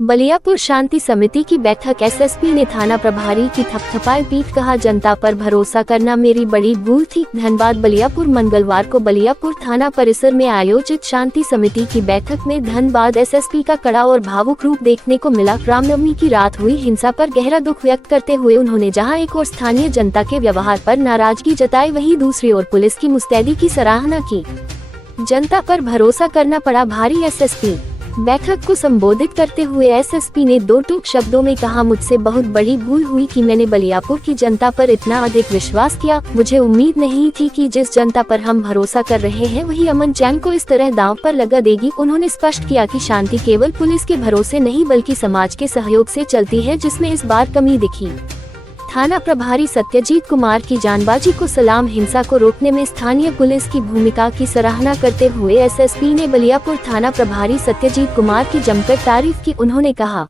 बलियापुर शांति समिति की बैठक। एसएसपी ने थाना प्रभारी की थपथपाई पीठ, कहा जनता पर भरोसा करना मेरी बड़ी भूल थी। धनबाद बलियापुर। मंगलवार को बलियापुर थाना परिसर में आयोजित शांति समिति की बैठक में धनबाद एसएसपी का कड़ा और भावुक रूप देखने को मिला। रामनवमी की रात हुई हिंसा पर गहरा दुख व्यक्त करते हुए उन्होंने जहां एक ओर स्थानीय जनता के व्यवहार पर नाराजगी जताई, वहीं दूसरी ओर पुलिस की मुस्तैदी की सराहना की। जनता पर भरोसा करना पड़ा भारी। एसएसपी बैठक को संबोधित करते हुए एसएसपी ने दो टूक शब्दों में कहा, मुझसे बहुत बड़ी भूल हुई कि मैंने बलियापुर की जनता पर इतना अधिक विश्वास किया। मुझे उम्मीद नहीं थी कि जिस जनता पर हम भरोसा कर रहे हैं वही अमन चैन को इस तरह दांव पर लगा देगी। उन्होंने स्पष्ट किया कि शांति केवल पुलिस के भरोसे नहीं बल्कि समाज के सहयोग से चलती है, जिसमें इस बार कमी दिखी। थाना प्रभारी सत्यजीत कुमार की जानबाजी को सलाम। हिंसा को रोकने में स्थानीय पुलिस की भूमिका की सराहना करते हुए एसएसपी ने बलियापुर थाना प्रभारी सत्यजीत कुमार की जमकर तारीफ की। उन्होंने कहा,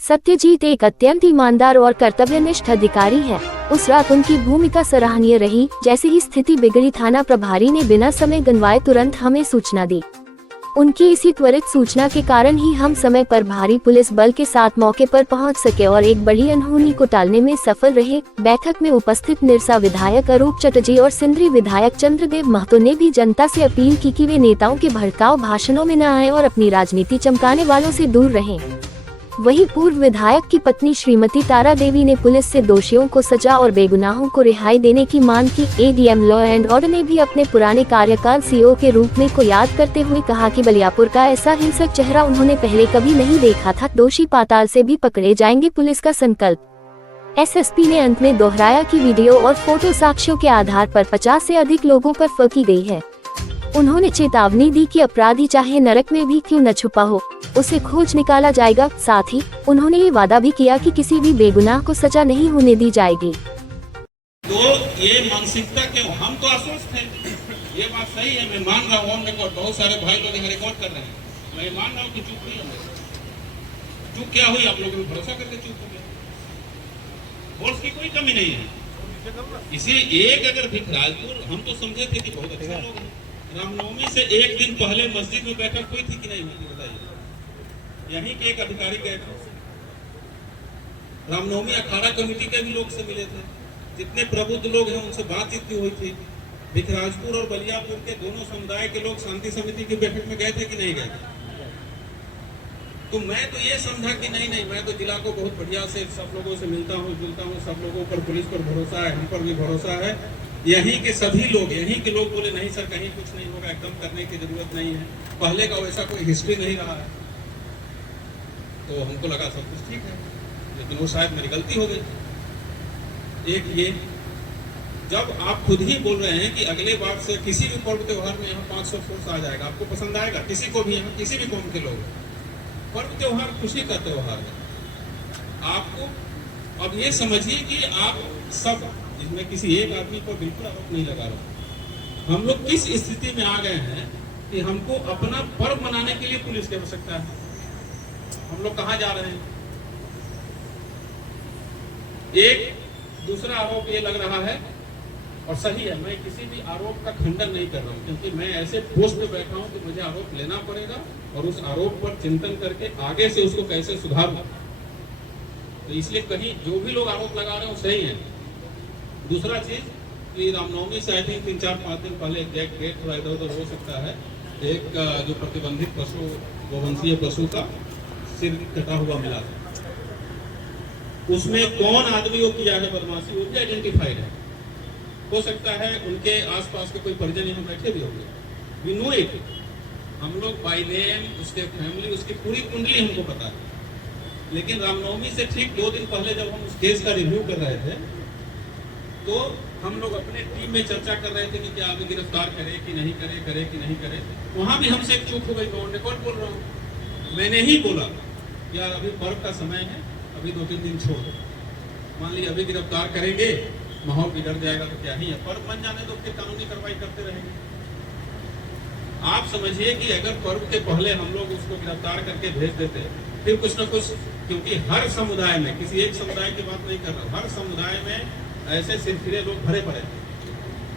सत्यजीत एक अत्यंत ईमानदार और कर्तव्यनिष्ठ अधिकारी है। उस रात उनकी भूमिका सराहनीय रही। जैसे ही स्थिति बिगड़ी, थाना प्रभारी ने बिना समय गंवाए तुरंत हमें सूचना दी। उनकी इसी त्वरित सूचना के कारण ही हम समय पर भारी पुलिस बल के साथ मौके पर पहुंच सके और एक बड़ी अनहोनी को टालने में सफल रहे। बैठक में उपस्थित निरसा विधायक अरूप चटर्जी और सिंदरी विधायक चंद्रदेव महतो ने भी जनता से अपील की कि वे नेताओं के भड़काऊ भाषणों में न आए और अपनी राजनीति चमकाने वालों से दूर रहें। वहीं पूर्व विधायक की पत्नी श्रीमती तारा देवी ने पुलिस से दोषियों को सजा और बेगुनाहों को रिहाई देने की मांग की। एडीएम लॉ एंड ऑर्डर ने भी अपने पुराने कार्यकाल सीओ के रूप में को याद करते हुए कहा कि बलियापुर का ऐसा हिंसक चेहरा उन्होंने पहले कभी नहीं देखा था। दोषी पाताल से भी पकड़े जाएंगे, पुलिस का संकल्प। एसएसपी ने अंत में दोहराया कि वीडियो और फोटो साक्ष्यों के आधार पर 50 से अधिक लोगों पर फर्की गई है। उन्होंने चेतावनी दी कि अपराधी चाहे नरक में भी क्यों न छुपा हो, उसे खोज निकाला जाएगा। साथ ही उन्होंने ये वादा भी किया कि किसी भी बेगुनाह को सजा नहीं होने दी जाएगी। तो ये मानसिकता क्यों? हम तो आश्वस्त हैं, ये बात सही है, मैं मान रहा हूँ। रिकॉर्ड बहुत सारे भाई लोग यहाँ रिकॉर्ड कर रहे हैं, मैं मान रहा हूँ कि चूक हुई हमसे। चूक क्या हुई? आप लोगों ने भरोसा करके चूक हो गया। फोर्स की कोई कमी नहीं है। इसी एक अगर भिखराजपुर हम तो समझे थे कि बहुत अच्छे लोग हैं। रामनवमी से एक दिन पहले मस्जिद में बैठक हुई थी कि नहीं हुई, बताइए। यहीं के एक अधिकारी गए थे, रामनवमी अखाड़ा कमेटी के भी लोग से मिले थे, जितने प्रबुद्ध लोग हैं उनसे बातचीत की हुई थी। भिखराजपुर और बलियापुर के दोनों समुदाय के लोग शांति समिति की बैठक में गए थे कि नहीं गए? तो मैं तो ये समझा कि नहीं, मैं तो जिला को बहुत बढ़िया से सब लोगों से मिलता हूँ, जुलता हूँ, सब लोगों पर पुलिस पर भरोसा है, हम पर भी भरोसा है। यहीं के सभी लोग, यहीं के लोग बोले नहीं सर, कहीं कुछ नहीं होगा, एकदम करने की जरूरत नहीं है, पहले का वैसा कोई हिस्ट्री नहीं रहा है। तो हमको लगा सब कुछ ठीक है, लेकिन वो शायद मेरी गलती हो गई। एक ये, जब आप खुद ही बोल रहे हैं कि अगले बार से किसी भी पर्व त्योहार में यहाँ 500 फोर्स आ जाएगा, आपको पसंद आएगा? किसी को भी, यहाँ किसी भी कौम के लोग, पर्व त्योहार खुशी का त्योहार है। आपको अब ये समझिए कि आप सब, इसमें किसी एक आदमी पर बिल्कुल आरोप नहीं लगा रहा। हम लोग किस स्थिति में आ गए हैं कि हमको अपना पर्व मनाने के लिए पुलिस की आवश्यकता है। हम लोग कहाँ जा रहे हैं? एक दूसरा आरोप ये लग रहा है, और सही है, मैं किसी भी आरोप का खंडन नहीं कर रहा हूँ, क्योंकि मैं ऐसे पोस्ट पे बैठा हूँ कि मुझे आरोप लेना पड़ेगा और उस आरोप पर चिंतन करके आगे से उसको कैसे सुधारूं। तो इसलिए कहीं जो भी लोग आरोप लगा रहे हैं वो सही है। दूसरा चीज कि रामनवमी से आई थिंक 3-4-5 दिन पहले एक डेट थोड़ा इधर उधर हो सकता है। एक जो प्रतिबंधित पशु, गोवंशीय पशु का सिर कटा हुआ मिला था, उसमें कौन आदमी वो किया है बदमाशी, वो भी आइडेंटिफाइड है। हो सकता है उनके आसपास के कोई परिजन यहाँ बैठे भी होंगे, वी नो इट। हम लोग बाय नेम, उसके फैमिली, उसकी पूरी कुंडली हमको पता है। लेकिन रामनवमी से ठीक 2 दिन पहले जब हम उस केस का रिव्यू कर रहे थे, तो हम लोग अपने टीम में चर्चा कर रहे थे कि क्या अभी गिरफ्तार करे कि नहीं करे, करे कि नहीं करे। वहां भी हमसे एक चूक हो गई। मैं रिकॉर्ड बोल रहा हूँ, मैंने ही बोला यार अभी पर्व का समय है, अभी 2-3 दिन छोड़ दो। मान लीजिए अभी गिरफ्तार करेंगे, माहौल बिगड़ जाएगा तो क्या ही है, पर्व बन जाने तो फिर कानूनी कार्रवाई करते रहेंगे। आप समझिए कि अगर पर्व के पहले हम लोग उसको गिरफ्तार करके भेज देते, फिर कुछ न कुछ, क्योंकि हर समुदाय में, किसी एक समुदाय की बात नहीं कर रहा, हर समुदाय में ऐसे सिरफिरे लोग भरे पड़े,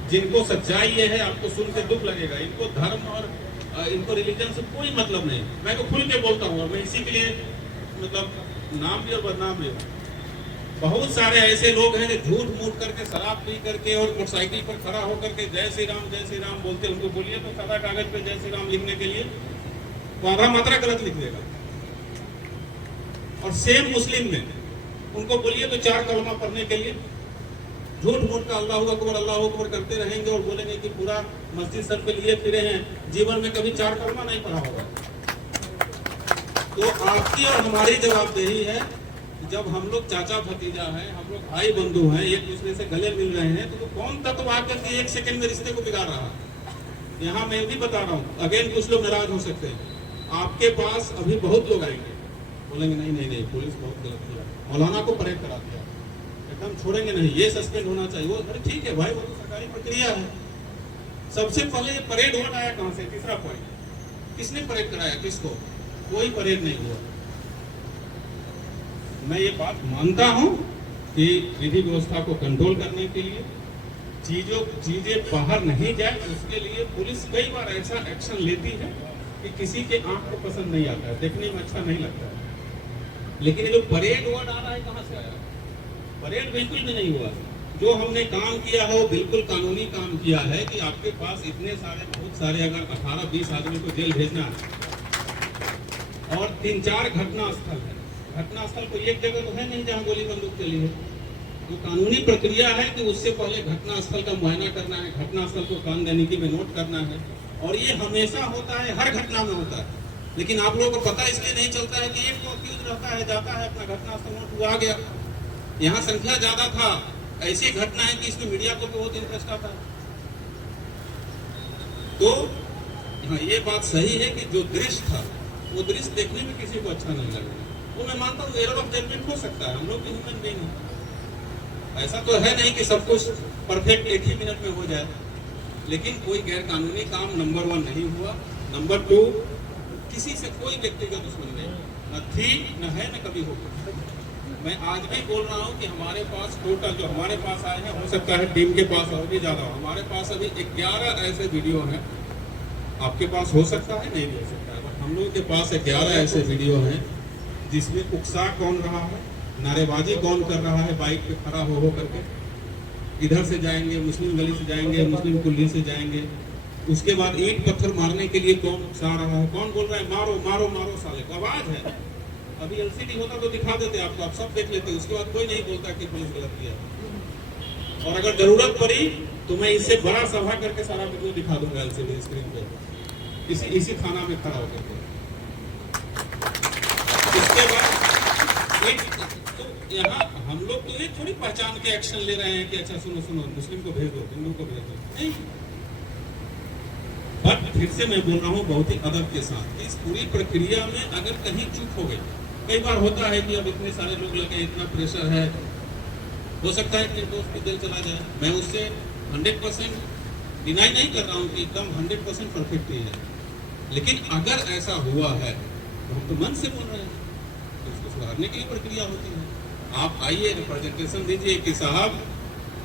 जिनको सच्चाई ये है, आपको सुन के दुख लगेगा, इनको धर्म और इनको रिलीजन से कोई मतलब नहीं। मैं तो खुल के बोलता हूँ और मैं इसी के लिए मतलब नाम भी और बदनाम भी हो। बहुत सारे ऐसे लोग हैं जो झूठ मूठ करके शराब पी करके और मोटरसाइकिल पर खड़ा होकर के जय श्री राम बोलते हैं। उनको बोलिए तो सादा कागज पे जय श्री राम लिखने के लिए तो आधा मात्रा गलत लिख देगा। और सेम मुस्लिम में उनको बोलिए तो 4 कलमा पढ़ने के लिए झूठ मूठ का अल्लाह अकबर करते रहेंगे और बोलेंगे कि पूरा मस्जिद सर पे लिए फिरे हैं, जीवन में कभी 4 कलमा नहीं पढ़ा होगा। तो आपकी और हमारी जवाबदेही है, जब हम लोग चाचा भतीजा हैं, हम लोग भाई बंधु हैं, एक दूसरे से गले मिल रहे हैं, तो कौन तत्व आकर के 1 सेकंड में रिश्ते को बिगाड़ रहा है। यहाँ मैं भी बता रहा हूँ, अगेन कुछ लोग नाराज हो सकते हैं। आपके पास अभी बहुत लोग आएंगे, बोलेंगे नहीं पुलिस बहुत गलत किया, मौलाना को परेड करा दिया, एकदम छोड़ेंगे नहीं, ये सस्पेंड होना चाहिए। वो अरे ठीक है भाई, वो तो सरकारी प्रक्रिया है। सबसे पहले ये परेड वर्ड आया कहां से? तीसरा पॉइंट, किसने परेड कराया किसको? कोई परेड नहीं हुआ। मैं ये बात मानता हूं कि विधि व्यवस्था को कंट्रोल करने के लिए चीजें बाहर नहीं जाए, उसके लिए पुलिस कई बार ऐसा एक्शन लेती है कि किसी के आंख को पसंद नहीं आता है, देखने में अच्छा नहीं लगता है। लेकिन ये जो परेड वर्ड आ रहा है कहां से आया? परेड बिल्कुल भी नहीं हुआ। जो हमने काम किया है वो बिल्कुल कानूनी काम किया है कि आपके पास इतने सारे बहुत सारे अगर 18-20 आदमी को जेल भेजना है और 3-4 घटना स्थल है, घटना स्थल को एक जगह तो है नहीं जहां गोली बंदूक चली है। तो कानूनी प्रक्रिया है कि उससे पहले घटना स्थल का मुआयना करना है, घटना स्थल को कान दैनिकी में नोट करना है, और ये हमेशा होता है, हर घटना में होता है। लेकिन आप लोगों को पता इसलिए नहीं चलता है कि एक तो अक्यूज रहता है, जाता है, अपना घटना स्थल नोट हुआ गया। यहाँ संख्या ज्यादा था, ऐसी घटना है कि इसमें मीडिया को बहुत इंटरेस्ट आता है। तो हाँ, ये बात सही है कि जो दृश्य था वो दृश्य देखने में किसी को अच्छा नहीं लगा। वो मैं मानता हूँ एरर ऑफ जजमेंट हो सकता है, हम लोग भी ह्यूमन बीइंग हैं। ऐसा तो है नहीं कि सब कुछ परफेक्ट 1 ही मिनट में हो जाए। लेकिन कोई गैर कानूनी काम नंबर 1 नहीं हुआ। नंबर 2, किसी से कोई व्यक्तिगत दुश्मनी नहीं, न थी, न है, न कभी होगी। मैं आज भी बोल रहा हूं कि हमारे पास टोटल जो हमारे पास आए हैं, हो सकता है टीम के पास और भी ज्यादा हो। हमारे पास अभी 11 ऐसे वीडियो हैं, आपके पास हो सकता है, नहीं भी हो सकता है, बट हम लोग के पास 11 ऐसे वीडियो हैं जिसमें उकसा कौन रहा है, नारेबाजी कौन कर रहा है, बाइक पे खड़ा हो करके, इधर से जाएंगे मुस्लिम गली से जाएंगे, मुस्लिम कुल्ली से जाएंगे, उसके बाद ईंट पत्थर मारने के लिए कौन उकसा रहा है, कौन बोल रहा है मारो मारो मारो साले को। आवाज है, अभी एलसीडी होता तो दिखा देते आपको, आप सब देख लेते। उसके बाद कोई नहीं बोलता कि पुलिस गलत किया। और अगर जरूरत पड़ी तो मैं इससे बड़ा सभा करके सारा वीडियो दिखा दूंगा एलसीडी स्क्रीन पे, इसी थाना में खड़ा होकर के। उसके बाद तो यहाँ हम लोग तो ये थोड़ी पहचान के एक्शन ले रहे हैं कि अच्छा सुनो मुस्लिम को भेज दो, हिंदू को भेज दो, नहीं। बट फिर से मैं बोल रहा हूँ बहुत ही अदब के साथ, इस पूरी प्रक्रिया में अगर कहीं चूक हो गई, कई बार होता है कि अब इतने सारे लोग लगे, इतना प्रेशर है, हो सकता है कि दोस्त की दिल चला जाए। मैं उससे 100% डिनाई नहीं कर रहा हूँ कि एकदम 100% परफेक्ट ही है। लेकिन अगर ऐसा हुआ है तो हम तो मन से बोल रहे हैं, तो उसको सुधारने की प्रक्रिया होती है। आप आइए, रिप्रेजेंटेशन दीजिए कि साहब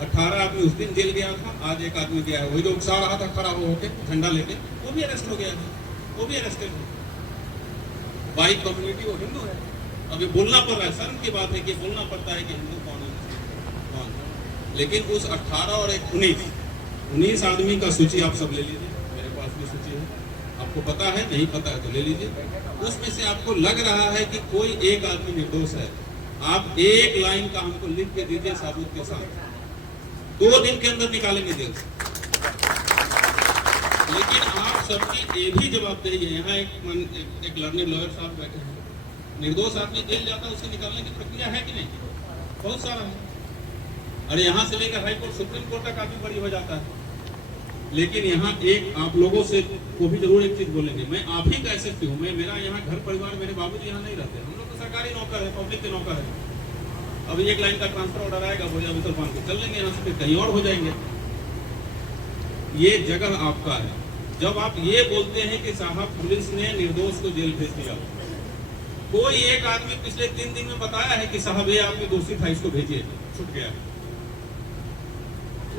18 आदमी उस दिन जेल गया था, आज एक आदमी गया है, वही जो उकसा रहा था खड़ा होके झंडा लेके, वो भी अरेस्ट हो गया है, वो भी अरेस्टेड है। बाई कम्युनिटी वो हिंदू है। अभी बोलना पड़ रहा है, शर्म की बात है कि बोलना पड़ता है कि हिंदू कौन है कौन। लेकिन उस 18 और एक 19 आदमी का सूची आप सब ले लीजिए, मेरे पास भी सूची है, आपको पता है, नहीं पता है तो ले लीजिए। उसमें से आपको लग रहा है कि कोई एक आदमी निर्दोष है, आप एक लाइन का हमको लिख के दीजिए साबुत के साथ, 2 दिन के अंदर निकालेंगे जेल से। लेकिन आप सबकी ये भी जवाबदेही है। यहाँ एक लर्निंग लॉयर साहब बैठे हैं, निर्दोष आदमी जेल जाता है, उसे निकालने की प्रक्रिया है कि नहीं? बहुत सारा है। अरे यहाँ से लेकर हाई कोर्ट, सुप्रीम कोर्ट तक काफी बड़ी हो जाता है। लेकिन यहाँ एक आप लोगों से को भी जरूर एक चीज बोलेंगे, मैं आप ही का एसएसपी हूँ, मैं मेरा यहाँ घर परिवार, मेरे बाबूजी यहाँ नहीं रहते, हम लोग तो सरकारी नौकर है, पब्लिक के नौकर है। अभी एक लाइन का ट्रांसफर ऑर्डर आएगा, भोजा बिसल पान के चल लेंगे यहाँ से, फिर कहीं और हो जाएंगे। ये जगह आपका है। जब आप ये बोलते हैं कि साहब पुलिस ने निर्दोष को जेल भेज दिया, कोई एक आदमी पिछले 3 दिन में बताया है कि साहब ये आदमी दोषी था, इसको भेजिए, छूट गया।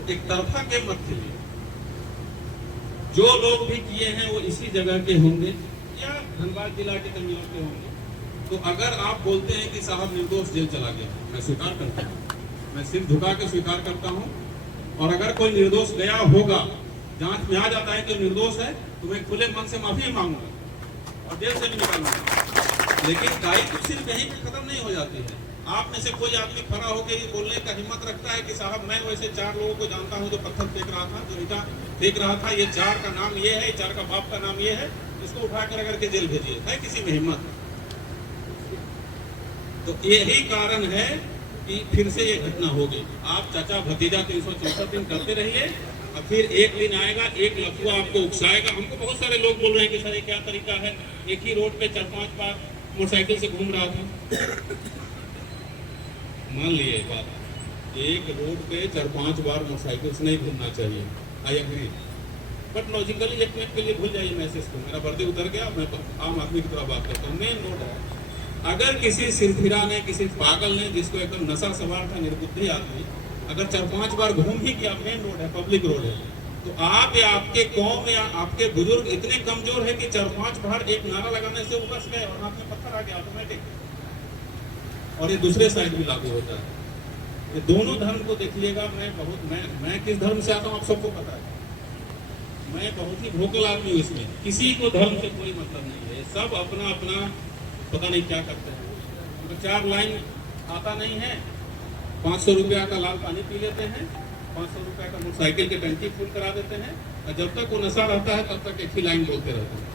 एक तरफा के मत खेलिए। जो लोग भी किए हैं वो इसी जगह के होंगे या धनबाद जिला के कहीं और के होंगे, तो अगर आप बोलते हैं कि साहब निर्दोष जेल चला गया, मैं स्वीकार करता हूँ, मैं सिर झुका के स्वीकार करता हूँ। और अगर कोई निर्दोष गया होगा, जांच में आ जाता है कि निर्दोष है, तो मैं खुले मन से माफी मांगूंगा और जेल से भी निकालूंगा। लेकिन दायित्व सिर्फ यहीं पे खत्म नहीं हो जाती है। आप में से कोई आदमी खड़ा होकर ये बोलने का हिम्मत रखता है कि साहब मैं वैसे 4 लोगों को जानता हूँ जो पत्थर फेंक रहा था, जो ईटा फेंक रहा था, ये 4 का नाम ये है, 4 का बाप का नाम ये है, इसको उठाकर अगर के जेल भेजिए, है किसी में हिम्मत? तो यही कारण है कि फिर से ये घटना होगी। आप चाचा भतीजा 364 दिन करते रहिए और फिर एक दिन आएगा, एक लफुआ आपको उकसाएगा। हमको बहुत सारे लोग बोल रहे हैं कि सर ये क्या तरीका है, एक ही रोड पे 4-5 बार मोटरसाइकिल से घूम रहा था। मान लिए बात, एक रोड पे 4-5 बार मोटरसाइकिल से नहीं घूमना चाहिए, आई एग्री, बट लॉजिकली एक मिनट के लिए भूल जाइए मैसेज को, मेरा वर्दी उतर गया, मैं आम आदमी की तरह बात करता हूँ। मेन रोड है, अगर किसी सिरफिरा ने, किसी पागल ने, जिसको एकदम नशा सवार था, निर्बुद्धि आदमी, अगर 4-5 बार घूम ही गया, मेन रोड है, पब्लिक रोड है, तो आप या आपके कौम या आपके बुजुर्ग इतने कमजोर है कि 4-5 बार एक नारा लगाने से उबस गए और हाथ में पत्थर आ गया ऑटोमेटिक। और ये दूसरे साइड भी लागू होता है। ये दोनों धर्म को देखिएगा। मैं किस धर्म से आता हूँ आप सबको पता है, मैं बहुत ही भोकल आदमी हूँ इसमें, किसी को धर्म से कोई मतलब नहीं है, सब अपना अपना पता नहीं क्या करते हैं। तो 4 लाइन आता नहीं है, 500 रुपया का लाल पानी पी लेते हैं, 500 रुपया का मोटरसाइकिल की टंकी फुल करा देते हैं, और जब तक वो नशा रहता है तब तक एक ही लाइन बोलते रहते हैं।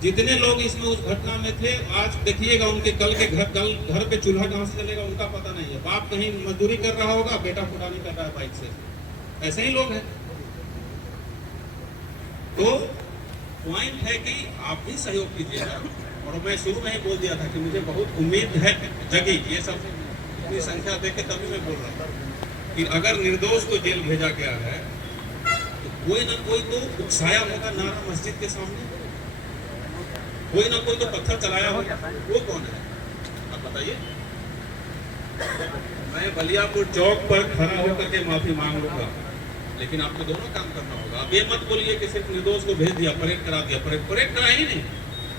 जितने लोग इसमें उस घटना में थे, आज देखिएगा उनके कल के घर पे चूल्हा कहाँ से चलेगा उनका पता नहीं है। बाप कहीं मजदूरी कर रहा होगा, बेटा फुटानी कर रहा है बाइक से, ऐसे ही लोग हैं। तो पॉइंट है कि आप भी सहयोग कीजिएगा। और मैं शुरू में ही बोल दिया था कि मुझे बहुत उम्मीद है जगी, ये सब इतनी संख्या देख के तभी मैं बोल रहा था कि अगर निर्दोष को जेल भेजा गया है तो कोई ना कोई तो उकसाया होगा नारा मस्जिद के सामने, कोई ना कोई तो पत्थर चलाया होगा, वो कौन है आप बताइए। मैं बलियापुर चौक पर खड़ा होकर के माफी मांग लूंगा, लेकिन आपको दोनों काम करना होगा। आप ये मत बोलिए कि सिर्फ निर्दोष को भेज दिया, परेड करा दिया। परेड करा ही नहीं,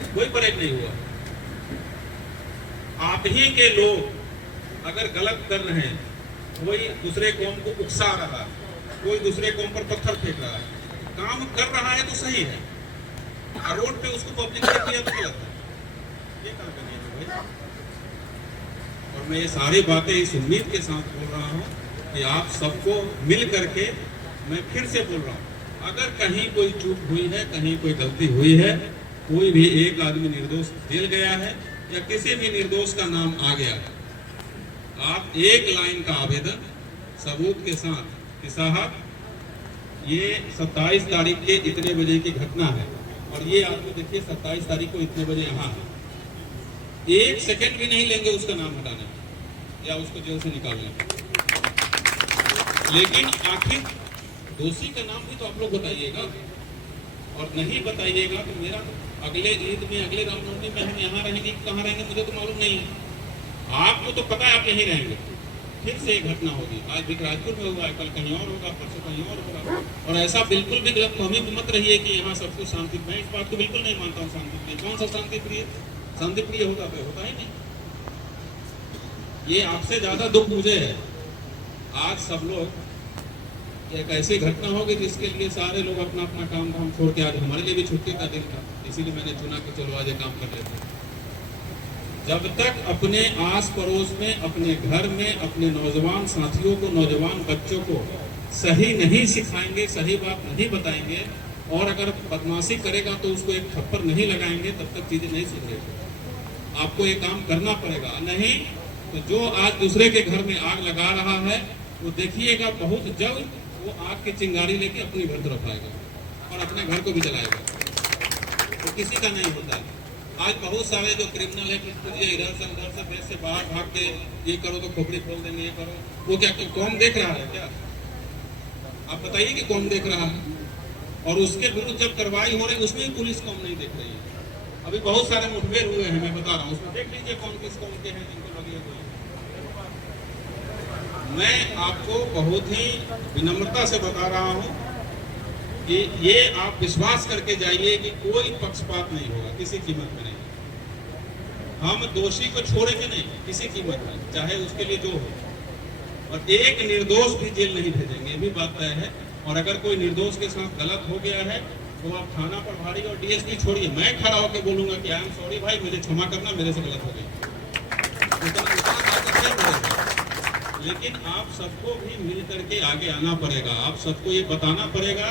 कोई परेड नहीं हुआ। आप ही के लोग अगर गलत कर रहे हैं, कोई दूसरे कौम को उकसा रहा है, कोई दूसरे कौम पर पत्थर फेंक रहा है, काम कर रहा है तो सही है, रोड पे उसको पब्लिक ने किया तो गलत है, ये काम करनी है भाई। और मैं ये सारी बातें इस उम्मीद के साथ बोल रहा हूँ कि आप सबको मिल करके, मैं फिर से बोल रहा हूँ, अगर कहीं कोई चूक हुई है, कहीं कोई गलती हुई है, कोई भी एक आदमी निर्दोष जेल गया है या किसी भी निर्दोष का नाम आ गया है, आप एक लाइन का आवेदन सबूत के साथ कि साहब ये 27 तारीख के इतने बजे की घटना है और ये आदमी देखिए 27 तारीख को इतने बजे यहाँ है, 1 सेकंड भी नहीं लेंगे उसका नाम हटाने या उसको जेल से निकालने। लेकिन आखिर दोषी का नाम भी तो आप लोग बताइएगा, और नहीं बताइएगा तो मेरा अगले ईद में, अगले रामनवमी में हम यहाँ रहेंगे, कहाँ रहेंगे मुझे तो मालूम नहीं है। आपको तो पता है आप यहीं रहेंगे। फिर से एक घटना होगी, आज विक्राजपुर में हुआ है, कल कहीं और होगा, परसों कहीं और होगा। और ऐसा बिल्कुल भी गलतफहमी मत रहिए कि यहाँ सब कुछ शांति। मैं इस बात को बिल्कुल नहीं मानता हूँ शांति प्रिय। कौन सा शांति प्रिय? शांति प्रिय होगा भाई, होता ही नहीं। ये आपसे ज्यादा दुख मुझे है। आज सब लोग एक ऐसी घटना होगी जिसके लिए सारे लोग अपना अपना काम धाम छोड़ के, आज हमारे लिए भी छुट्टी का दिन था, इसीलिए मैंने चुना कि चलो आज काम कर लेते हैं। जब तक अपने आस पड़ोस में, अपने घर में, अपने नौजवान साथियों को, नौजवान बच्चों को सही नहीं सिखाएंगे, सही बात नहीं बताएंगे, और अगर बदमाशी करेगा तो उसको एक थप्पड़ नहीं लगाएंगे, तब तक चीजें नहीं सुधरेगी। आपको ये काम करना पड़ेगा, नहीं तो जो आज दूसरे के घर में आग लगा रहा है वो देखिएगा बहुत जल्द वो आग की चिंगारी लेके अपनी घर तरफ आएगा और अपने घर को भी जलाएगा। तो किसी का नहीं होता है। आज बहुत सारे जो क्रिमिनल है, इधर से उधर से देश से बाहर भाग के ये करो तो खोपड़ी खोल देंगे, ये करो, वो क्या कौन देख रहा है क्या? आप बताइए कि कौन देख रहा है? और उसके विरुद्ध जब कार्रवाई हो रही है उसमें भी पुलिस कौन नहीं देख रही है। अभी बहुत सारे मुठभेड़ हुए हैं, मैं बता रहा हूँ, उसमें देख लीजिए कौन किस कौन के हैं जिनको लगी हुई। मैं आपको बहुत ही विनम्रता से बता रहा हूँ कि ये आप विश्वास करके जाइए कि कोई पक्षपात नहीं होगा, किसी कीमत में नहीं। हम दोषी को छोड़ेंगे नहीं किसी कीमत पर, चाहे उसके लिए जो हो, और एक निर्दोष भी जेल नहीं भेजेंगे, ये भी बात तय है। और अगर कोई निर्दोष के साथ गलत हो गया है तो आप थाना प्रभारी और डीएसपी छोड़िए, मैं खड़ा होकर बोलूंगा कि आई एम सॉरी भाई, मुझे क्षमा करना, मेरे से गलत हो गई। लेकिन आप सबको भी मिल करके आगे आना पड़ेगा, आप सबको ये बताना पड़ेगा।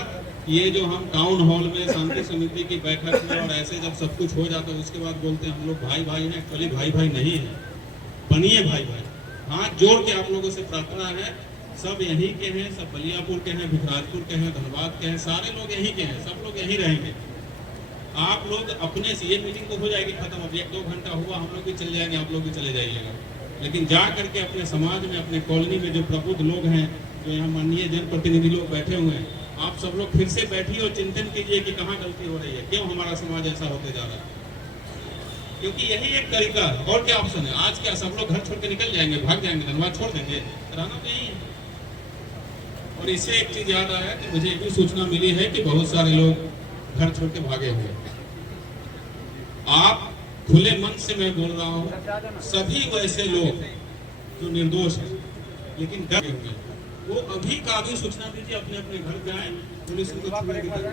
ये जो हम टाउन हॉल में शांति समिति की बैठक में और ऐसे जब सब कुछ हो जाता है उसके बाद बोलते हैं हम लोग भाई भाई हैं, एक्चुअली भाई भाई नहीं है, बनिए भाई भाई। हाथ जोड़ के आप लोगों से प्रार्थना है, सब यहीं के हैं, सब बलियापुर के हैं, भिखराजपुर के हैं, धनबाद के हैं, सारे लोग यहीं के हैं, सब लोग यहीं रहेंगे। आप लोग अपने से, ये मीटिंग तो हो जाएगी खत्म, अब 1-2 घंटा हुआ, हम लोग भी चले जाएंगे, आप लोग भी चले जाइएगा। लेकिन जा करके अपने समाज में, अपने कॉलोनी में जो प्रबुद्ध लोग हैं, जो यहाँ माननीय जनप्रतिनिधि लोग बैठे हुए हैं, आप सब लोग फिर से बैठिए और चिंतन कीजिए कि कहाँ गलती हो रही है, क्यों हमारा समाज ऐसा होते जा रहा है। क्योंकि यही एक तरीका है, और क्या ऑप्शन है? आज क्या सब लोग घर छोड़ के निकल जाएंगे, भाग जाएंगे, धनबाद छोड़ देंगे? रहना तो यही है। और इससे एक चीज याद आया कि मुझे एक भी सूचना मिली है कि बहुत सारे लोग घर छोड़ के भागे हुए। आप खुले मन से मैं बोल रहा हूँ, सभी वैसे लोग जो निर्दोष हैं लेकिन डरे हुए, वो अभी का अभी सूचना दीजिए, अपने अपने घर पे आए, पुलिस उनको छुड़वा दीजिए।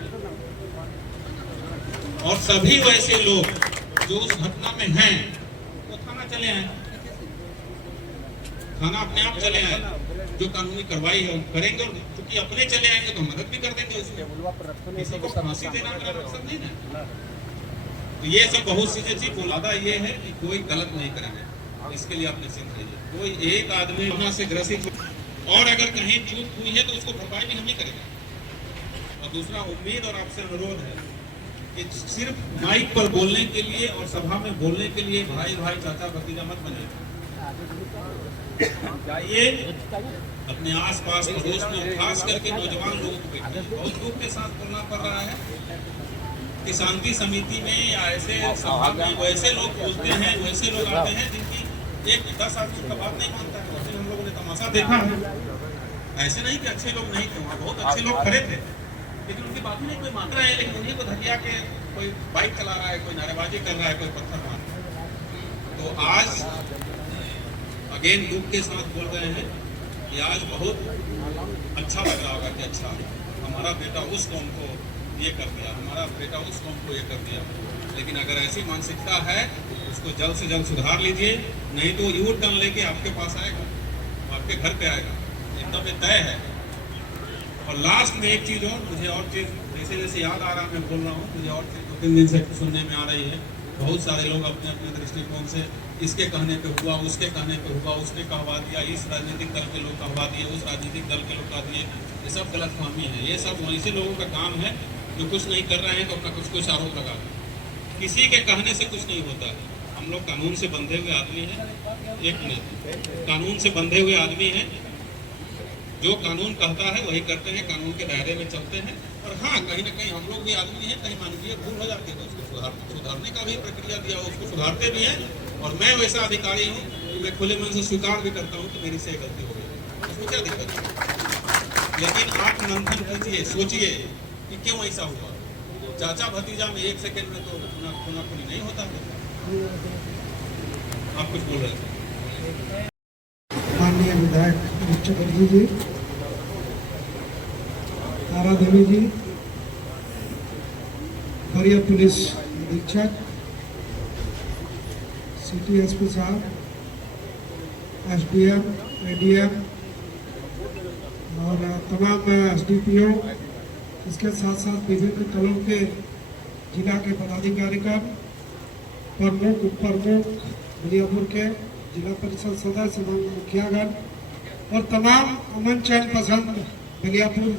और सभी वैसे लोग जो उस घटना में हैं वो थाना चले आए, थाना अपने आप चले आए, जो कानूनी कार्रवाई है करेंगे। और क्योंकि अपने चले आएंगे तो मदद भी कर देंगे उसमें, किसी को फांसी देना मेरा मकसद नहीं है। तो ये सब बहुत चीजें थी, बुलादा ये है कि कोई गलत नहीं करेंगे, इसके लिए आप निश्चिंत रहिए। कोई एक आदमी वहां से ग्रसित और अगर कहीं चूक हुई है तो उसको भरपाई भी हम ही करेंगे। और दूसरा उम्मीद और आपसे अनुरोध है कि सिर्फ माइक पर बोलने के लिए और सभा में बोलने के लिए भाई भाई चाचा भतीजा मत बनिए। जाइए अपने आसपास पड़ोस में, खास करके नौजवान लोगों को देखिए, बहुत दुख के साथ बोलना पड़ रहा है कि शांति समिति में या ऐसे सभा में वैसे लोग बोलते हैं, वैसे लोग आते हैं जिनकी एक 10 आदमी का बात नहीं मानता है। उस दिन हम लोगों ने तमाशा देखा है, ऐसे नहीं कि अच्छे लोग नहीं थे, वहाँ बहुत अच्छे लोग खड़े थे, लेकिन उनकी बात नहीं कोई मान रहा है, लेकिन उन्हीं को धकिया के कोई बाइक चला रहा है, कोई नारेबाजी कर रहा है, कोई पत्थर मार रहा है। तो आज अगेन दुख के साथ बोल रहे हैं कि आज बहुत अच्छा लग रहा होगा कि अच्छा हमारा बेटा उस कौम को ये कर दिया, हमारा बेटा उस कौम को ये कर दिया। लेकिन अगर ऐसी मानसिकता है उसको जल्द से जल्द सुधार लीजिए, नहीं तो यू टर्न लेके आपके पास आएगा, आपके घर पे आएगा, एकदम तय है। और लास्ट में एक चीज और, मुझे और चीज जैसे जैसे याद आ रहा, मैं बोल रहा हूँ, मुझे और चीज 2-3 दिन से सुनने में आ रही है। बहुत सारे लोग अपने अपने दृष्टिकोण से इसके कहने पे हुआ, उसके कहने पे हुआ, उसने कहवा दिया, इस राजनीतिक दल के लोग कहवा दिए, उस राजनीतिक दल के लोग कह दिए। ये सब गलतफहमी है, ये सब वैसे लोगों का काम है जो कुछ नहीं कर रहे हैं तो अपना कुछ कुछ आरोप लगा। किसी के कहने से कुछ नहीं होता है। हम लोग कानून से बंधे हुए आदमी हैं, एक मिनट, कानून से बंधे हुए आदमी हैं, जो कानून कहता है वही करते हैं, कानून के दायरे में चलते हैं। और हाँ, कहीं ना कहीं हम लोग भी आदमी हैं, कहीं मानवीय भूल हो जाती है तो उसको सुधारने का भी प्रक्रिया दिया, उसको सुधारते भी हैं। और मैं वैसा अधिकारी हूँ कि मैं खुले मन से स्वीकार भी करता हूँ कि मेरी से गलती हो गई, उसमें क्या दिक्कत है। लेकिन आप मंथन कीजिए, सोचिए कि क्यों ऐसा हुआ। चाचा भतीजा में 1 सेकंड में तो खुनाखुनी नहीं होता है। आप कुछ बोल रहे थे। माननीय विधायक चटर्जी जी, तारा देवी जी, वरीय पुलिस अधीक्षक, सिटी एसपी साहब, एसडीएम, एडीएम और तमाम एसडीपीओ, इसके साथ साथ विभिन्न तलों के जिला के पदाधिकारीगण, प्रमुख, उप प्रमुख, बलियापुर के जिला परिषद सदस्य एवं मुखियागण और तमाम अमन चैन पसंद बलियापुर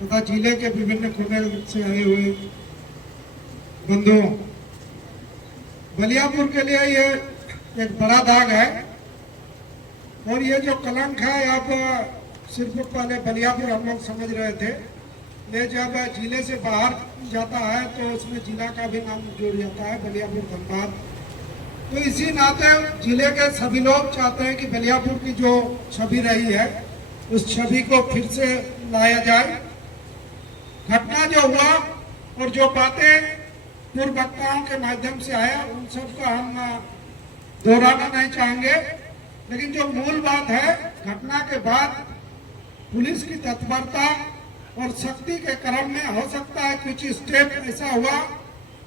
तथा जिले के विभिन्न कोने से आए हुए बंधुओं, बलियापुर के लिए ये एक बड़ा दाग है। और ये जो कलंक है, अब सिर्फ पहले बलियापुर हम लोग समझ रहे थे, ले जब जिले से बाहर जाता है तो उसमें जिला का भी नाम जुड़ जाता है, बलियापुर धनबाद। तो इसी नाते जिले के सभी लोग चाहते हैं कि बलियापुर की जो छवि रही है उस छवि को फिर से लाया जाए। घटना जो हुआ और जो बातें पूर्व वक्ताओं के माध्यम से आया, उन सब का हम दोहराना नहीं चाहेंगे, लेकिन जो मूल बात है, घटना के बाद पुलिस की तत्परता और शक्ति के क्रम में हो सकता है कुछ स्टेप ऐसा हुआ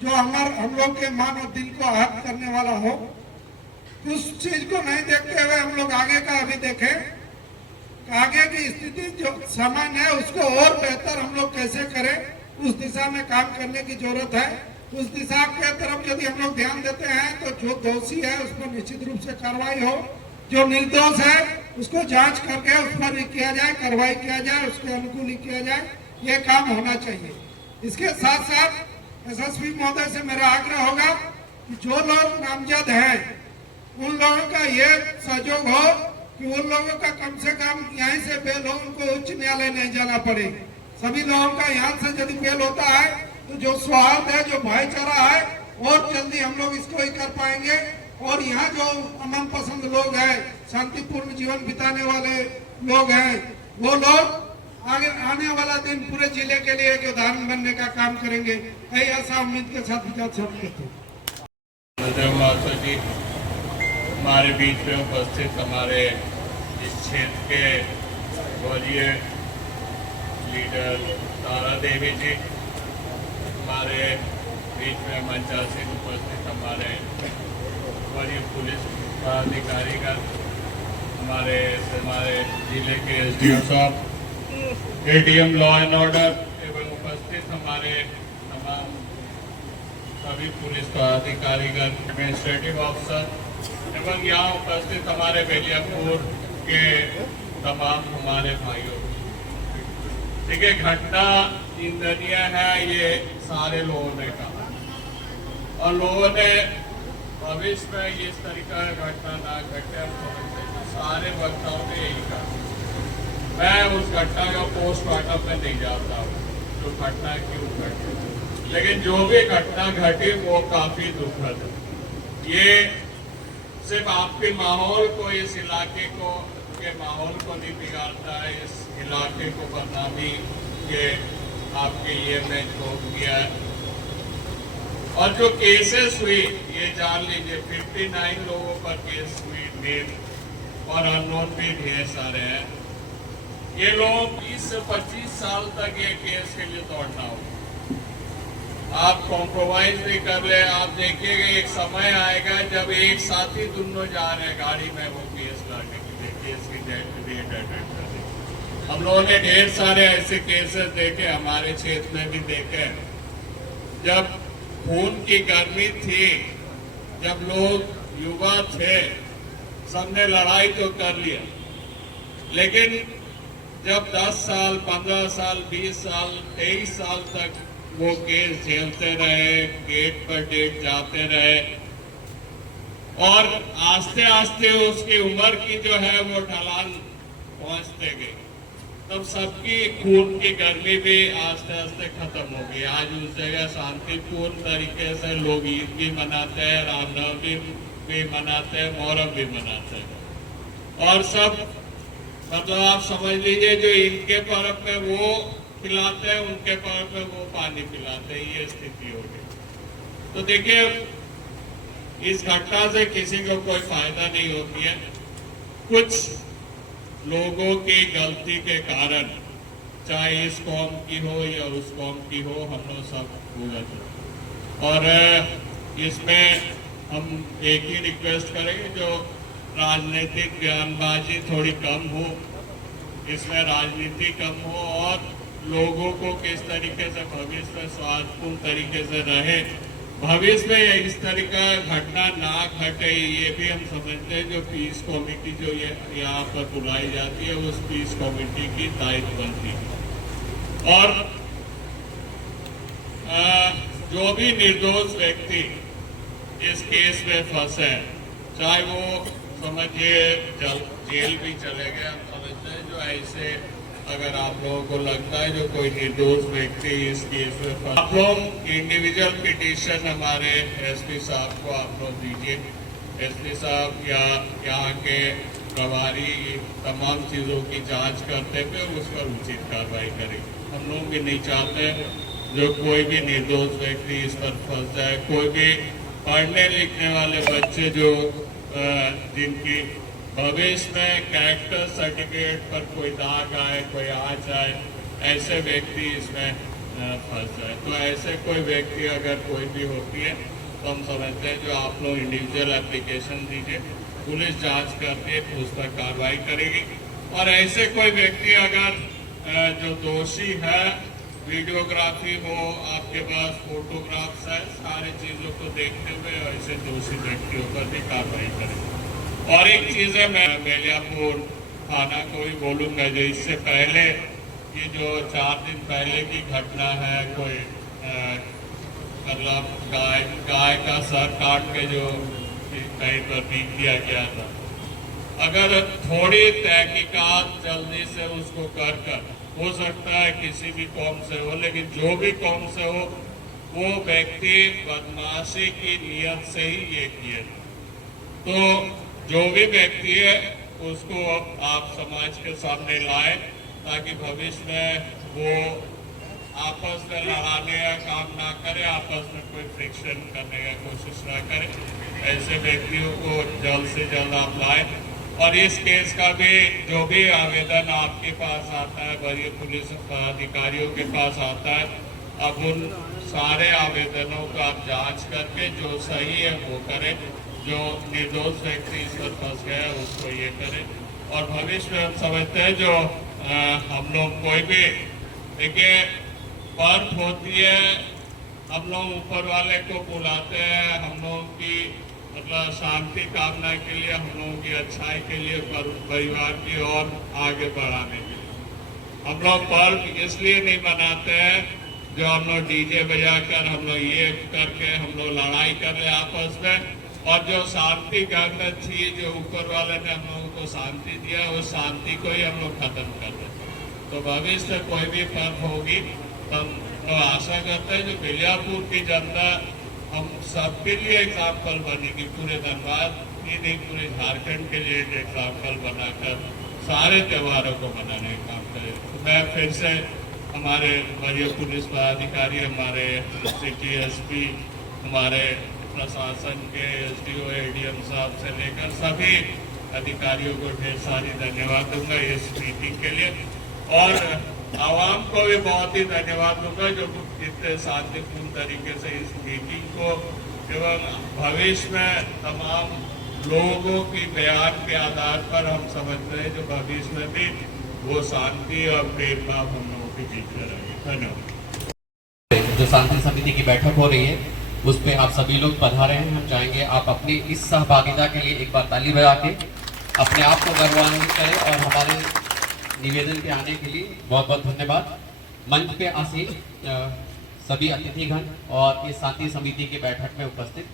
जो हम लोग के मन और दिल को आहत करने वाला हो। उस चीज को नहीं देखते हुए हम लोग आगे का अभी देखें, आगे की स्थिति जो सामान्य है उसको और बेहतर हम लोग कैसे करें, उस दिशा में काम करने की जरूरत है। उस दिशा के तरफ यदि हम लोग ध्यान देते हैं तो जो दोषी है उस पर निश्चित रूप से कार्रवाई हो, जो निर्दोष है उसको जांच करके उस पर किया जाए, कार्रवाई किया जाए, उसके अनुकूल ही किया जाए, ये काम होना चाहिए। इसके साथ साथ एसएसपी महोदय से मेरा आग्रह होगा कि जो लोग नामजद हैं उन लोगों का ये सहयोग हो कि उन लोगों का कम से कम यहीं से बेल हो, उनको उच्च न्यायालय नहीं जाना पड़े। सभी लोगों का यहाँ से यदि बेल होता है तो जो सौहार्द है, जो भाईचारा है, और जल्दी हम लोग इसको ही कर पाएंगे। और यहाँ जो अमन पसंद लोग हैं, शांतिपूर्ण जीवन बिताने वाले लोग हैं, वो लोग आगे आने वाला दिन पूरे जिले के लिए एक उदाहरण बनने का काम करेंगे। ऐसा उम्मीद के साथ विचार करते हमारे बीच में उपस्थित हमारे इस क्षेत्र के वरीय लीडर तारा देवी जी, हमारे बीच में मंचासीन उपस्थित हमारे वरीय पुलिस अधिकारीगण, हमारे जिले के एसडीओ साहब, एडीएम लॉ एंड ऑर्डर एवं उपस्थित हमारे तमाम सभी पुलिस अधिकारीगण, एडमिनिस्ट्रेटिव ऑफिसर एवं यहाँ उपस्थित हमारे बेलियापुर के तमाम हमारे भाइयों। देखिए, घटना निंदनीय है, ये सारे लोगों ने कहा, और लोगों ने भविष्य में इस तरीका का घटना ना घटे, सारे वक्ताओं ने यही कहा। मैं उस घटना का पोस्टमार्टम में नहीं जाता हूँ, जो घटना क्यों घटी, लेकिन जो भी घटना घटी वो काफी दुखद है। ये सिर्फ आपके माहौल को, इस इलाके को के माहौल को नहीं बिगाड़ता है, इस इलाके को बदनामी के आपके ये में छोड़ दिया है। और जो केसेस हुई, ये जान लीजिए 59 लोगों पर केस हुई, नेम और अननोन भी ढेर सारे हैं। ये लोग 20 से 25 साल तक ये केस के लिए दौड़ना होगा। आप कॉम्प्रोमाइज नहीं कर ले। आप देखिएगा एक समय आएगा जब एक साथ ही दोनों जा रहे हैं गाड़ी में, वो केस लाने के लिए, केस की डेट अटेंड करने। हम लोगों ने ढेर सारे ऐसे केसेस देखे, हमारे क्षेत्र में भी देखे, जब खून की गर्मी थी, जब लोग युवा थे, सबने लड़ाई तो कर लिया, लेकिन जब 10 साल, 15 साल, 20 साल, 23 साल तक वो केस झेलते रहे, गेट पर डेट जाते रहे, और आस्ते आस्ते उसकी उम्र की जो है वो ढलान पहुंचते गए, तब सबकी खून की गर्मी भी आस्ते आस्ते खत्म हो गई। आज उस जगह शांतिपूर्ण तरीके से लोग ईद भी मनाते हैं, रामनवमी भी मनाते हैं, मुहर्रम भी मनाते हैं, और सब मतलब आप समझ लीजिए जो इनके पर्व में वो पिलाते हैं, उनके पर्व में वो पानी पिलाते हैं, ये स्थिति हो गई। तो देखिए, इस घटना से किसी को कोई फायदा नहीं होती है। कुछ लोगों की गलती के कारण, चाहे इस कौम की हो या उस कौम की हो, हम लोग सब भुगत हैं। और इसमें हम एक ही रिक्वेस्ट करेंगे, जो राजनीतिक बयानबाजी थोड़ी कम हो, इसमें राजनीति कम हो, और लोगों को किस तरीके से भविष्य में स्वास्थ्यपूर्ण तरीके से रहे, भविष्य में इस तरह का घटना ना घटे, ये भी हम समझते हैं। जो पीस कमेटी जो ये यहाँ पर बुलाई जाती है, उस पीस कमेटी की दायित्व बनती है। और जो भी निर्दोष व्यक्ति इस केस में फंसे, चाहे वो समझिए जेल भी चले गए, हम समझते हैं। जो ऐसे अगर आप लोगों को लगता है जो कोई निर्दोष व्यक्ति इस केस में, आप लोग इंडिविजुअल पिटीशन हमारे एसपी साहब को आप लोग दीजिए। एसपी साहब या यहाँ के प्रभारी तमाम चीज़ों की जांच करते हुए उस पर उचित कार्रवाई करें। हम लोग भी नहीं चाहते जो कोई भी निर्दोष व्यक्ति इस पर फंस जाए। कोई भी पढ़ने लिखने वाले बच्चे जो जिनकी भविष्य में कैरेक्टर सर्टिफिकेट पर कोई दाग आए, कोई आ जाए, ऐसे व्यक्ति इसमें फंस जाए। तो ऐसे कोई व्यक्ति अगर कोई भी होती है तो हम समझते हैं जो आप लोग इंडिविजुअल एप्लीकेशन दीजिए, पुलिस जांच करके उस पर कार्रवाई करेगी। और ऐसे कोई व्यक्ति अगर जो दोषी है, वीडियोग्राफी हो आपके पास, फोटोग्राफ्स है, सारी चीज़ों को देखते हुए ऐसे दोषी व्यक्तियों पर भी कार्रवाई करेगी। और एक चीज़ है, मैं बेलियापुर थाना को भी बोलूँगा, जो इससे पहले ये जो 4 दिन पहले की घटना है, कोई मतलब गाय का सर काट के जो कहीं पर बीत दिया गया था, अगर थोड़ी तहकीकात जल्दी से उसको कर हो सकता है किसी भी कौम से हो, लेकिन जो भी कौम से हो, वो व्यक्ति बदमाशी की नियत से ही ये किए। तो जो भी व्यक्ति है उसको आप समाज के सामने लाए, ताकि भविष्य में वो आपस में लड़ाने का काम ना करे, आपस में कोई फ्रिक्शन करने का कोशिश ना करे। ऐसे व्यक्तियों को जल्द से जल्द आप लाए। और इस केस का भी जो भी आवेदन आपके पास आता है, वरीय पुलिस अधिकारियों के पास आता है, अब उन सारे आवेदनों का आप जांच करके जो सही है वो करें, जो निर्दोष व्यक्ति इस पर फंस गया है उसको ये करें। और भविष्य में हम समझते हैं जो हम लोग कोई भी, देखिए पर्व होती है, हम लोग ऊपर वाले को बुलाते हैं, हम लोगों की मतलब शांति कामना के लिए, हम लोगों की अच्छाई के लिए, परिवार की ओर आगे बढ़ाने के लिए। हम लोग पर्व इसलिए नहीं मनाते हैं जो हम लोग डीजे बजाकर, हम लोग ये करके हम लोग लड़ाई कर रहे आपस में। और जो शांति करना चाहिए, जो ऊपर वाले ने हम लोगों को शांति दिया, उस शांति को ही हम लोग खत्म कर देते। तो भविष्य में कोई भी पर्व होगी तो हम तो आशा करते हैं जो बेलियापुर की जनता हम सबके लिए एग्जाम्पल बनेगी, पूरे धनबाद ही नहीं पूरे झारखंड के लिए एक एग्जाम्पल बनाकर सारे त्योहारों को मनाने का काम करें। तो मैं फिर से हमारे वरीय पुलिस पदाधिकारी, हमारे सिटी एसपी, हमारे प्रशासन के एसडीओ एडीएम साहब से लेकर सभी अधिकारियों को ढेर सारी धन्यवाद दूंगा इस मीटिंग के लिए। और आवाम को भी बहुत ही धन्यवाद दूंगा जो इतने शांतिपूर्ण तरीके से इस मीटिंग को एवं भविष्य में तमाम लोगों की बयान के आधार पर हम समझते हैं जो भविष्य में भी वो शांति और प्रेम भाव हम लोगों के बीच में रहेगी। धन्यवाद। जो शांति समिति की बैठक हो रही है उस पर आप सभी लोग पधारे हैं। हम चाहेंगे आप अपनी इस सहभागिता के लिए एक बार ताली बजा के अपने आप को गौरवान्वित करें। और हमारे निवेदन के आने के लिए बहुत बहुत धन्यवाद। मंच पे आसीन सभी अतिथिगण और इस शांति समिति की बैठक में उपस्थित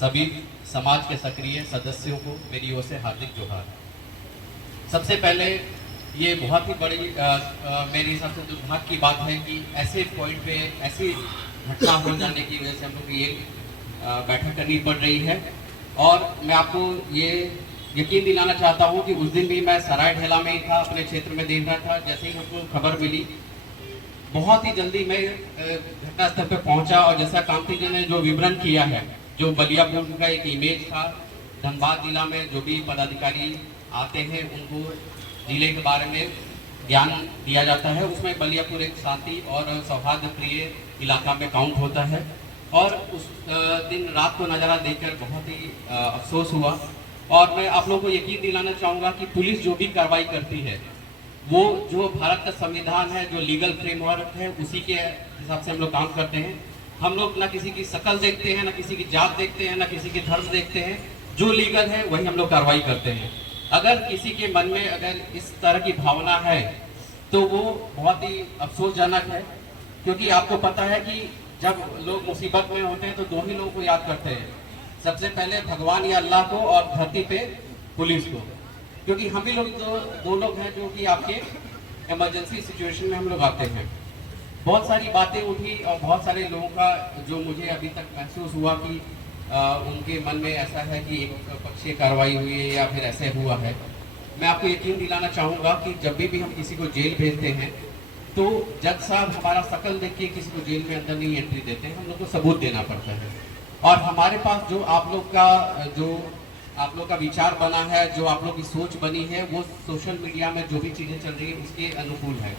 सभी समाज के सक्रिय सदस्यों को मेरी ओर से हार्दिक जोहार। सबसे पहले ये बहुत ही बड़ी मेरे हिसाब से दुर्भाग्य की बात है कि ऐसे पॉइंट पे ऐसी घटना हो जाने की वजह से हम लोग को ये बैठक करनी पड़ रही है। और मैं आपको ये यकीन दिलाना चाहता हूँ कि उस दिन भी मैं सराय ढेला में ही था, अपने क्षेत्र में देख रहा था। जैसे ही हमको खबर मिली बहुत ही जल्दी मैं घटनास्थल पे पहुंचा और जैसा कांति जी ने जो विवरण किया है, जो बलियापुर का एक इमेज था, धनबाद जिला में जो भी पदाधिकारी आते हैं उनको जिले के बारे में ज्ञान दिया जाता है, उसमें बलियापुर एक शांति और सौहार्द प्रिय इलाका में काउंट होता है। और उस दिन रात को नज़ारा देखकर बहुत ही अफसोस हुआ। और मैं आप लोगों को यकीन दिलाना चाहूँगा कि पुलिस जो भी कार्रवाई करती है वो जो भारत का संविधान है, जो लीगल फ्रेमवर्क है, उसी के हिसाब से हम लोग काम करते हैं। हम लोग ना किसी की शकल देखते हैं, ना किसी की जात देखते हैं, ना किसी की धर्म देखते हैं। जो लीगल है वही हम लोग कार्रवाई करते हैं। अगर किसी के मन में अगर इस तरह की भावना है तो वो बहुत ही अफसोसजनक है, क्योंकि आपको पता है कि जब लोग मुसीबत में होते हैं तो दो ही लोगों को याद करते हैं, सबसे पहले भगवान या अल्लाह को और धरती पे पुलिस को। क्योंकि हम ही लोग दो लोग हैं जो कि आपके इमरजेंसी सिचुएशन में हम लोग आते हैं। बहुत सारी बातें उठी और बहुत सारे लोगों का जो मुझे अभी तक महसूस हुआ कि उनके मन में ऐसा है कि एक पक्षीय कार्रवाई हुई है या फिर ऐसे हुआ है। मैं आपको यकीन दिलाना चाहूँगा कि जब भी हम किसी को जेल भेजते हैं तो जज साहब हमारा शकल देख के किसी को जेल में अंदर नहीं एंट्री देते हैं, हम लोग को सबूत देना पड़ता है। और हमारे पास जो आप लोग का जो आप लोग का विचार बना है, जो आप लोग की सोच बनी है, वो सोशल मीडिया में जो भी चीज़ें चल रही है उसके अनुकूल है।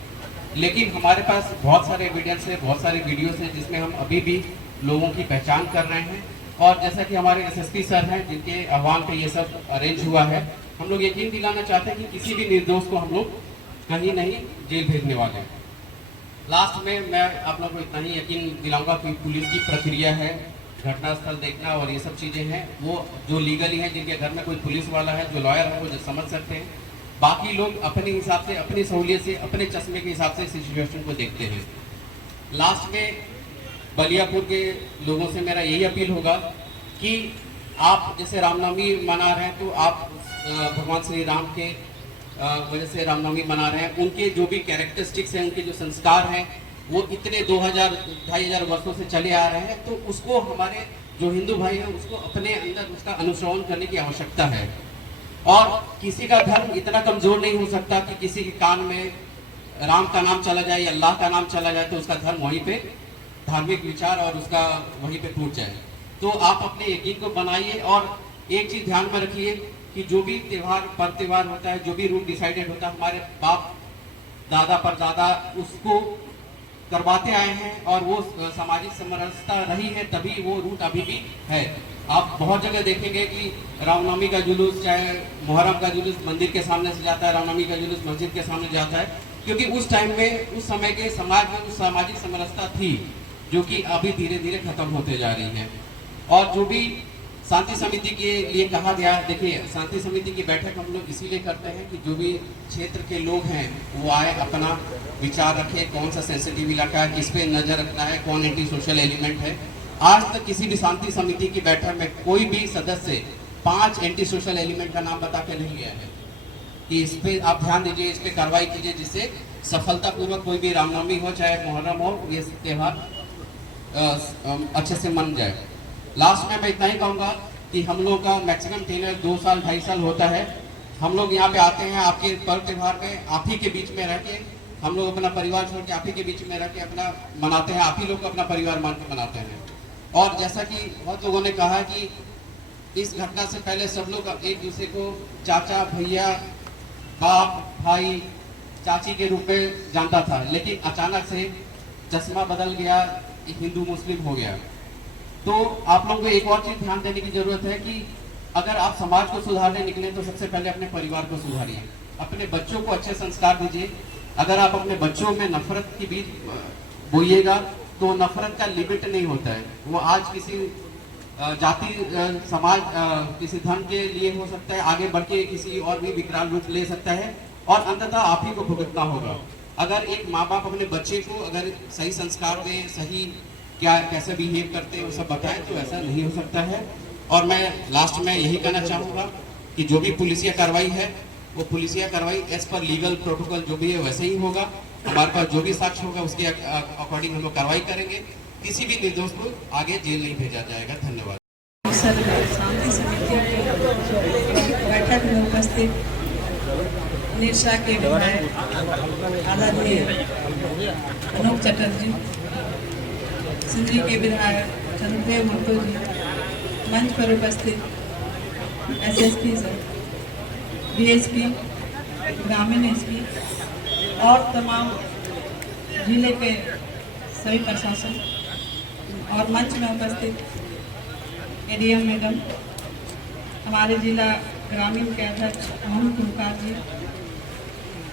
लेकिन हमारे पास बहुत सारे एविडेंस है, बहुत सारे वीडियोस हैं जिसमें हम अभी भी लोगों की पहचान कर रहे हैं। और जैसा कि हमारे एसएसपी सर हैं जिनके आह्वान पे ये सब अरेंज हुआ है, हम लोग यकीन दिलाना चाहते हैं कि किसी भी निर्दोष को हम लोग कहीं नहीं जेल भेजने वाले हैं। लास्ट में मैं आप लोगों को इतना ही यकीन दिलाऊंगा कि पुलिस की प्रक्रिया है, घटनास्थल देखना और ये सब चीज़ें हैं, वो जो लीगली हैं, जिनके घर में कोई पुलिस वाला है, जो लॉयर है, वो जो समझ सकते हैं। बाकी लोग अपने हिसाब से, अपनी सहूलियत से, अपने चश्मे के हिसाब से सिचुएशन को देखते हैं। लास्ट में बलियापुर के लोगों से मेरा यही अपील होगा कि आप जैसे रामनवमी मना रहे हैं, तो आप भगवान श्री राम के वजह से रामनवमी मना रहे हैं, उनके जो भी कैरेक्टरिस्टिक्स हैं, उनके जो संस्कार हैं, वो इतने 2000-2500 वर्षों से चले आ रहे हैं। तो उसको हमारे जो हिंदू भाई हैं उसको अपने अंदर उसका अनुसरण करने की आवश्यकता है। और किसी का धर्म इतना कमजोर नहीं हो सकता कि किसी के कान में राम का नाम चला जाए या अल्लाह का नाम चला जाए तो उसका धर्म वहीं पे, धार्मिक विचार और उसका वहीं पे टूट जाए। तो आप अपने यकीन को बनाइए और एक चीज ध्यान में रखिए कि जो भी त्योहार पर्व त्योहार होता है, जो भी रूल डिसाइडेड होता है, हमारे बाप दादा परदादा उसको करवाते आए हैं और वो सामाजिक समरसता रही है, तभी वो रूट अभी भी है। आप बहुत जगह देखेंगे कि रामनवमी का जुलूस, चाहे मुहर्रम का जुलूस मंदिर के सामने से जाता है, रामनवमी का जुलूस मस्जिद के सामने जाता है, क्योंकि उस टाइम में, उस समय के समाज में उस सामाजिक समरसता थी जो कि अभी धीरे धीरे खत्म होते जा रही है। और जो भी शांति समिति के लिए कहा गया, देखिए शांति समिति की बैठक हम लोग इसीलिए करते हैं कि जो भी क्षेत्र के लोग हैं वो आए, अपना विचार रखें, कौन सा सेंसिटिव इलाका है, किस पे नजर रखना है, कौन एंटी सोशल एलिमेंट है। आज तक किसी भी शांति समिति की बैठक में कोई भी सदस्य 5 एंटी सोशल एलिमेंट का नाम बता के नहीं गया है कि इस पे आप ध्यान दीजिए, इस पे कार्रवाई कीजिए, जिससे सफलतापूर्वक कोई भी रामनवमी हो चाहे मुहर्रम हो, ये त्योहार अच्छे से मन जाए। लास्ट में मैं इतना ही कहूँगा कि हम लोग का मैक्सिमम टेन्योर 2 साल 2.5 साल होता है। हम लोग यहाँ पे आते हैं आपके पर्व त्योहार में, आप ही के बीच में रह के, हम लोग अपना परिवार छोड़ के आप ही के बीच में रह के अपना मनाते हैं, आप ही लोग अपना परिवार मान के मनाते हैं। और जैसा कि बहुत लोगों ने कहा कि इस घटना से पहले सब लोग एक दूसरे को चाचा, भैया, बाप, भाई, चाची के रूप में जानता था, लेकिन अचानक से चश्मा बदल गया, हिंदू मुस्लिम हो गया। तो आप लोगों को एक और चीज ध्यान देने की जरूरत है कि अगर आप समाज को सुधारने निकले तो सबसे पहले अपने परिवार को सुधारिए, अपने बच्चों को अच्छे संस्कार दीजिए। अगर आप अपने बच्चों में नफरत के बीज बोइएगा तो नफरत का लिमिट नहीं होता है। वो आज किसी जाति, समाज, किसी धर्म के लिए हो सकता है, आगे बढ़ के किसी और भी विकराल रूप ले सकता है और अंततः आप ही को भुगतना होगा। अगर एक माँ बाप अपने बच्चे को अगर सही संस्कार दें, सही क्या कैसे बिहेव करते हैं वो सब बताएं, तो ऐसा नहीं हो सकता है। और मैं लास्ट में यही कहना चाहूँगा कि जो भी पुलिसिया कार्रवाई है वो पुलिसिया कार्रवाई एज पर लीगल प्रोटोकॉल जो भी है वैसे ही होगा। हमारे पास जो भी साक्ष्य होगा उसके अकॉर्डिंग हम लोग कार्रवाई करेंगे। किसी भी निर्दोष को आगे जेल नहीं भेजा जाएगा। धन्यवाद। सर, शांति समिति की बैठक में उपस्थित निरसा के विधायक आदरणीय अनूप चटर्जी, सिंदरी के विधायक चंद्रदेव महतो जी, मंच पर उपस्थित एसएसपी सर, डीएसपी, ग्रामीण एसपी और तमाम जिले के सभी प्रशासन और मंच में उपस्थित एडीएम मैडम, हमारे जिला ग्रामीण के अध्यक्ष मोहन कुलकार जी,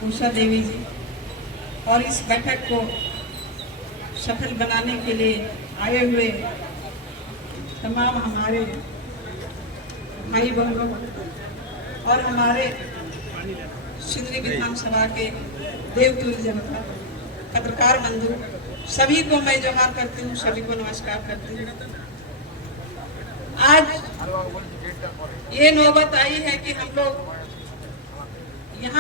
उषा देवी जी, और इस बैठक को सफल बनाने के लिए आए हुए तमाम हमारे भाई बहनों और हमारे सिंदरी विधानसभा के देवतुल्य जनता, पत्रकार बंधु, सभी को मैं जोहार करती हूँ, सभी को नमस्कार करती हूँ। आज ये नौबत आई है कि हम लोग यहाँ